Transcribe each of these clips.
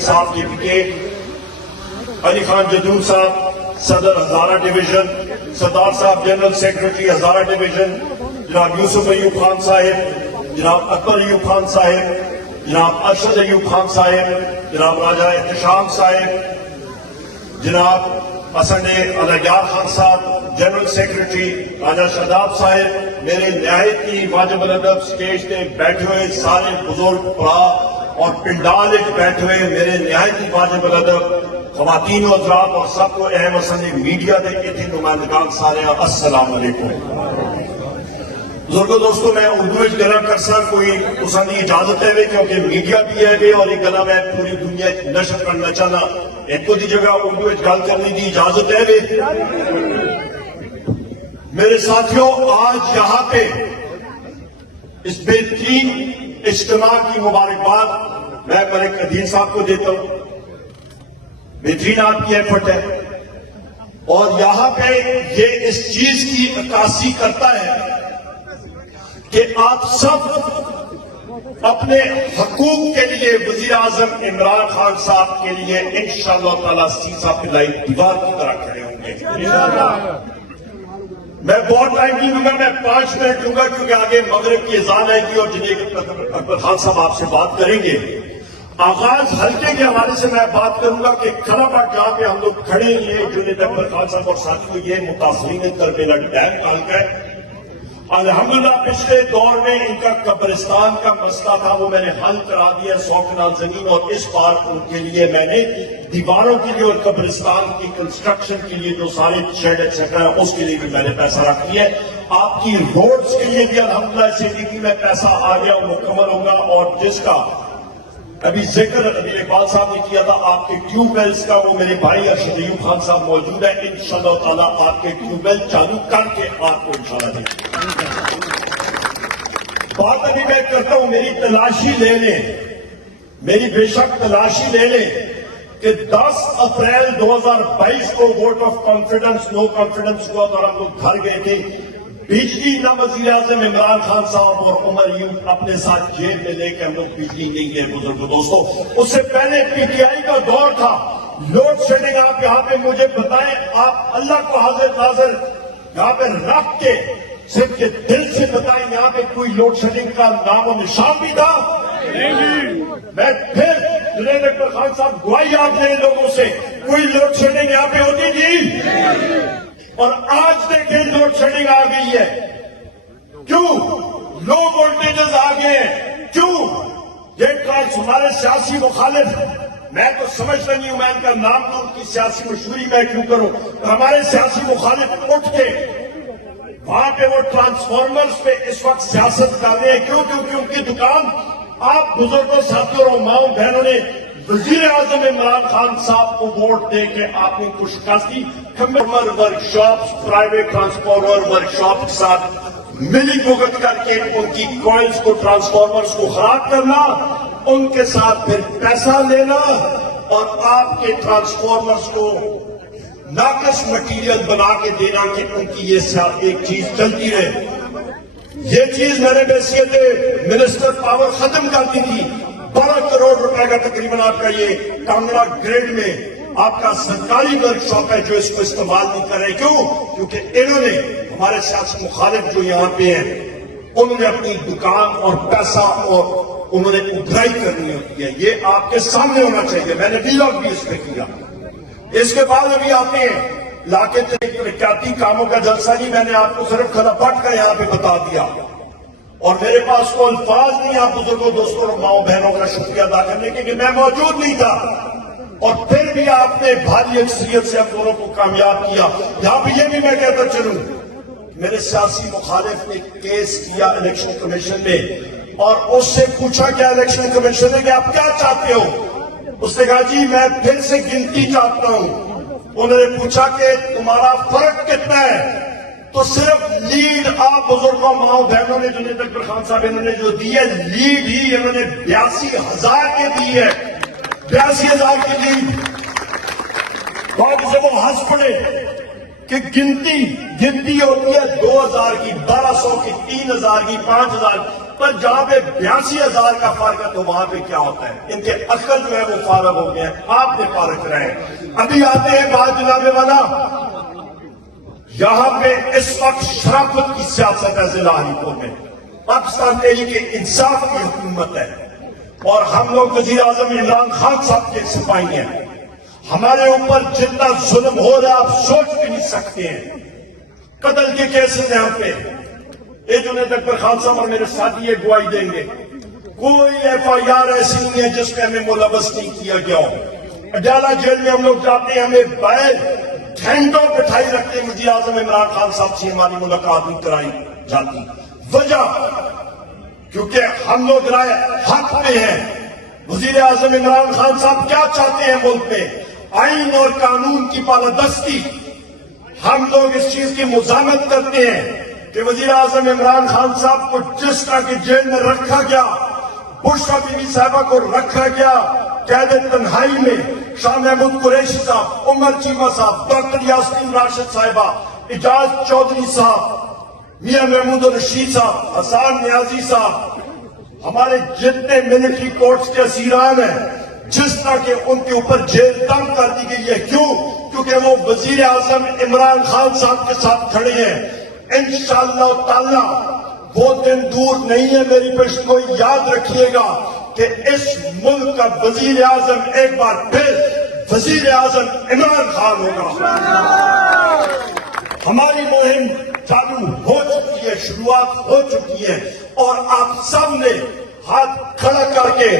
صاحب کے پی علی خان جدول صاحب صدر ہزارہ ڈویژن، سردار صاحب جنرل سیکرٹری ہزارہ ڈویژن، جناب یوسف ایوب خان صاحب، جناب اکبر ایوب خان صاحب، جناب ارشد ایوب خان صاحب، جناب راجہ احتشام صاحب، جناب حسن علیار خان صاحب جنرل سیکرٹری، راجہ شاداب صاحب، میرے نہایت ہی واجب الادب سٹیج تے بیٹھے ہوئے سارے بزرگ پڑا اور پنڈال بیٹھے ہوئے میرے نہایت ہی واجب الادب خواتین و حضرات اور سب کو اہم اسندی میڈیا دے اتنے نمائندگان سارے السلام علیکم۔ بزرگوں دوستو میں اردو گلا کر سک کوئی اسندی اجازت ہے کیونکہ میڈیا بھی ہے اور یہ گلا میں پوری دنیا نشر کرنا چاہنا ایک کو دی جگہ اردو گل کرنے دی اجازت ہے۔ میرے ساتھیوں آج یہاں پہ اس بہترین اجتماع کی مبارکباد میں ملک عدیل صاحب کو دیتا ہوں، بہترین آپ کی ایفرٹ ہے اور یہاں پہ یہ اس چیز کی عکاسی کرتا ہے کہ آپ سب اپنے حقوق کے لیے وزیر اعظم عمران خان صاحب کے لیے انشاءاللہ تعالی سیسا پلائی دیوار کی طرح کھڑے ہوں گے۔ میں بہت ٹائم نہیں دوں گا، میں 5 منٹ دوں گا کیونکہ آگے مغرب کی اذان آئے گی اور جنید اکبر خان صاحب آپ سے بات کریں گے۔ آغاز حلقے کے حوالے سے میں بات کروں گا کہ کھڑا جہاں پہ ہم لوگ کھڑے ہیں جنید اکبر خان صاحب اور ساتھیوں یہ متاثرین تربیلا ڈیم کا حلقہ ہے۔ الحمدللہ پچھلے دور میں ان کا قبرستان کا مسئلہ تھا وہ میں نے حل کرا دیا 100 کنال زمین اور اس بار ان کے لیے میں نے دیواروں کے لیے اور قبرستان کی کنسٹرکشن کے لیے جو سارے شیڈ ایٹسٹرا ہے اس کے لیے بھی میں نے پیسہ رکھ دیا ہے۔ آپ کی روڈز کے لیے بھی الحمدللہ CDP میں پیسہ آ گیا مکمل ہوگا اور جس کا ابھی ذکر ابھی اقبال صاحب نے کیا تھا آپ کے ٹیوب ویلز کا وہ میرے بھائی ارشد ایوب خان صاحب موجود ہے، انشاءاللہ تعالیٰ آپ کے ٹیوب ویل چالو کر کے آپ کو انشاءاللہ دیں گے۔ بات ابھی میں کرتا ہوں میری تلاشی لے لیں، میری بے شک تلاشی لے لیں کہ 10 اپریل 2022 کو vote of confidence no confidence ہوا اور ہم لوگ گھر گئے تھے، بجلی نہ وزیر اعظم عمران خان صاحب اور عمر یوں اپنے ساتھ جیب میں لے کے ہم لوگ بجلی نہیں گئے۔ بزرگ دوستو اس سے پہلے PTI کا دور تھا، لوڈ شیڈنگ آپ یہاں پہ مجھے بتائیں، آپ اللہ کو حاضر ناظر یہاں پہ رکھ کے صرف کے دل سے بتائیں یہاں پہ کوئی لوڈ شیڈنگ کا نام و نشان بھی تھا؟ میں پھر جنید اکبر خان صاحب گواہی آپ لیں لوگوں سے، کوئی لوڈ شیڈنگ یہاں پہ ہوتی تھی؟ اور آج دیکھیں لوڈ شیڈنگ آ گئی ہے، کیوں؟ لو وولٹیجز آ گئے ہیں، کیوں؟ یہ ہمارے سیاسی مخالف، میں تو سمجھتا نہیں ہوں میں ان کا نام تو ان کی سیاسی مشہوری میں کیوں کروں، ہمارے سیاسی مخالف اٹھ کے وہاں پہ وہ ٹرانسفارمرز پہ اس وقت سیاست کر رہے ہیں، کیوں؟ کیونکہ ان کی دکان آپ بزرگوں ساتھیوں اور ماؤں بہنوں نے وزیر اعظم عمران خان صاحب کو ووٹ دے کے آپ نے کچھ شکستی workshops private transformer workshop کے ساتھ ملی بھگت کر کے ان کی کوئلز کو ٹرانسفارمرز کو خراب کرنا، ان کے ساتھ پھر پیسہ لینا اور آپ کے ٹرانسفارمرز کو ناقص مٹیریل بنا کے دینا کہ ان کی یہ ایک چیز چلتی رہے۔ یہ چیز میں نے بحیثیت منسٹر پاور ختم کر دی تھی۔ 12 کروڑ روپے کا تقریباً آپ کا یہ کانگڑا گریڈ میں آپ کا سرکاری ورک شاپ ہے جو اس کو استعمال نہیں کر رہے، کیوں؟ کیونکہ انہوں نے ہمارے سیاسی مخالف جو یہاں پہ ہیں انہوں نے اپنی دکان اور پیسہ اور انہوں نے ادھرائی کرنی ہوتی ہے، یہ آپ کے سامنے ہونا چاہیے۔ میں نے ویلاگ بھی اس پہ کیا۔ اس کے بعد ابھی آپ نے علاقے ترقیاتی کاموں کا جلسہ نہیں، میں نے آپ کو صرف کھلا پٹ کا یہاں پہ بتا دیا اور میرے پاس کو الفاظ نہیں آپ بزرگوں دوستوں اور ماؤں بہنوں کا شکریہ ادا کرنے کے کہ میں موجود نہیں تھا اور پھر بھی آپ نے بھاری اکثریت سے ہم دونوں کو کامیاب کیا۔ یہاں پہ یہ بھی میں کہتا چلوں میرے سیاسی مخالف نے کیس کیا الیکشن کمیشن میں اور اس سے پوچھا کیا الیکشن کمیشن نے کہ آپ کیا چاہتے ہو؟ اس نے کہا جی میں پھر سے گنتی چاہتا ہوں۔ انہوں نے پوچھا کہ تمہارا فرق کتنا ہے؟ تو صرف لیڈ آپ بزرگوں ماؤں بہنوں نے جنید اکبر خان صاحب انہوں نے جو دی ہے لیڈ ہی انہوں نے 82,000 کے دی ہے، 82,000 کی لیڈ۔ بعد سے وہ ہنس پڑے کہ گنتی ہوتی ہے 2,000 کی، 1,200 کی، 3,000 کی، 5,000 پر جہاں پہ 82,000 کا فرق ہے تو وہاں پہ کیا ہوتا ہے؟ ان کے عقل جو ہے وہ فارغ ہو گئے ہیں، آپ نے فارغ رہے ہیں۔ ابھی آتے ہیں بات جناب والا، یہاں پہ اس وقت شرافت کی سیاست ہے ضلع علی پور میں، پاکستان تحریک انصاف کی حکومت ہے اور ہم لوگ وزیر اعظم عمران خان صاحب کے سپاہی ہیں۔ ہمارے اوپر جتنا ظلم ہو رہا ہے آپ سوچ بھی نہیں سکتے ہیں۔ قتل کے کیسز ہیں ہم پہ، جنید اکبر خان صاحب اور میرے ساتھی یہ گواہی دیں گے، کوئی ایف آئی آر ایسی نہیں ہے جس میں ہمیں ملوث نہیں کیا گیا ہو۔ اڈیالہ جیل میں ہم لوگ جاتے ہیں، ہمیں باہر گھنٹوں بٹھائی رکھتے ہیں، وزیر اعظم عمران خان صاحب سے ہماری ملاقات نہیں کرائی جاتی۔ وجہ کیونکہ ہم لوگ رائے حق پہ ہیں۔ وزیر اعظم عمران خان صاحب کیا چاہتے ہیں ملک میں؟ آئین اور قانون کی بالادستی۔ ہم لوگ اس چیز کی مزاحمت کرتے ہیں کہ وزیر اعظم عمران خان صاحب کو جس طرح کی جیل میں رکھا گیا، بشرا بی بی صاحبہ کو رکھا گیا قید تنہائی میں، شاہ محمود قریشی صاحب، عمر چیمہ صاحب، ڈاکٹر یاسمین راشد صاحبہ، اعجاز چودھری صاحب، میاں محمود الرشید صاحب، حسان نیازی صاحب، ہمارے جتنے ملٹری کورٹس کے اسیران ہیں، جس طرح کے ان کے اوپر جیل تنگ کر دی گئی ہے۔ کیوں؟ کیونکہ وہ وزیر اعظم عمران خان صاحب کے ساتھ کھڑے ہیں۔ انشاءاللہ تعالی وہ دن دور نہیں ہے، میری پشت کو یاد رکھیے گا کہ اس ملک کا وزیر اعظم ایک بار پھر وزیر اعظم عمران خان ہوگا۔ ہماری مہم چالو ہو چکی ہے، شروعات ہو چکی ہے، اور آپ سب نے ہاتھ کھڑا کر کے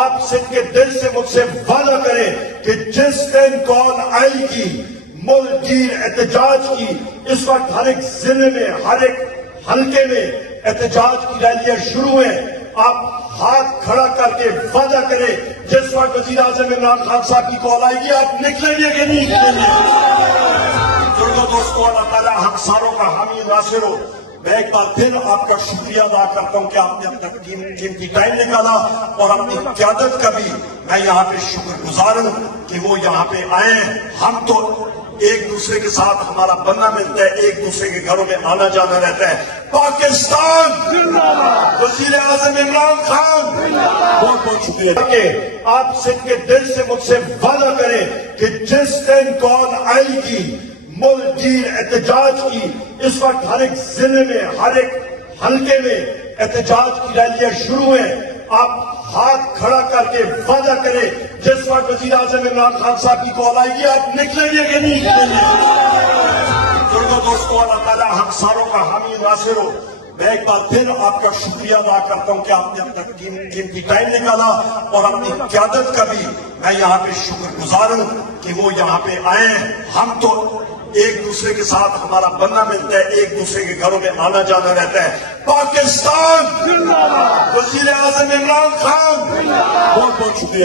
آپ سندھ کے دل سے مجھ سے وعدہ کریں کہ جس دن کال آئے گی ملک گیر احتجاج کی، اس وقت ہر ایک ضلع میں، ہر ایک حلقے میں احتجاج کی ریلیاں شروع ہیں، آپ ہاتھ کھڑا کر کے وعدہ کریں جس وقت وزیر اعظم عمران خان صاحب کی کال آئے گی آپ نکلیں گے کہ نہیں نکلیں گے؟ دوستو، اللہ تعالیٰ ہم ساروں کا حامی ناصر ہو۔ میں ایک بار پھر آپ کا شکریہ ادا کرتا ہوں کہ آپ نے اپنا قیمتی ٹائم نکالا، اور اپنی قیادت کا بھی میں یہاں پہ شکر گزار ہوں کہ وہ یہاں پہ آئے ہیں۔ ہم تو ایک دوسرے کے ساتھ ہمارا بننا ملتا ہے، ایک دوسرے کے گھروں میں آنا جانا رہتا ہے۔ پاکستان، وزیر اعظم عمران خان، بہت بہت شکریہ کہ آپ سندھ کے دل سے مجھ سے وعدہ کریں کہ جس دن کال آئے گی ملک گیر احتجاج کی، اس وقت ہر ایک ضلع میں، ہر ایک حلقے میں احتجاج کی ریلیاں شروع ہیں، آپ ہاتھ کھڑا کر کے وعدہ کریں جس وقت وزیر اعظم عمران خان صاحب کی کال آئے گی آپ نکلیں گے کہ نہیں نکلیں گے؟ دوستو، اللہ تعالیٰ ہم ساروں کا حامی ناصر ہو۔ میں ایک بار پھر آپ کا شکریہ ادا کرتا ہوں کہ آپ نے اپنا قیمتی ٹائم نکالا، اور اپنی قیادت کا بھی میں یہاں پہ شکر گزار ہوں کہ وہ یہاں پہ آئے ہیں۔ ہم تو ایک دوسرے کے ساتھ ہمارا بننا ملتا ہے، ایک دوسرے کے گھروں میں آنا جانا رہتا ہے۔ پاکستان، وزیر اعظم عمران خان، بہت بہت شکریہ۔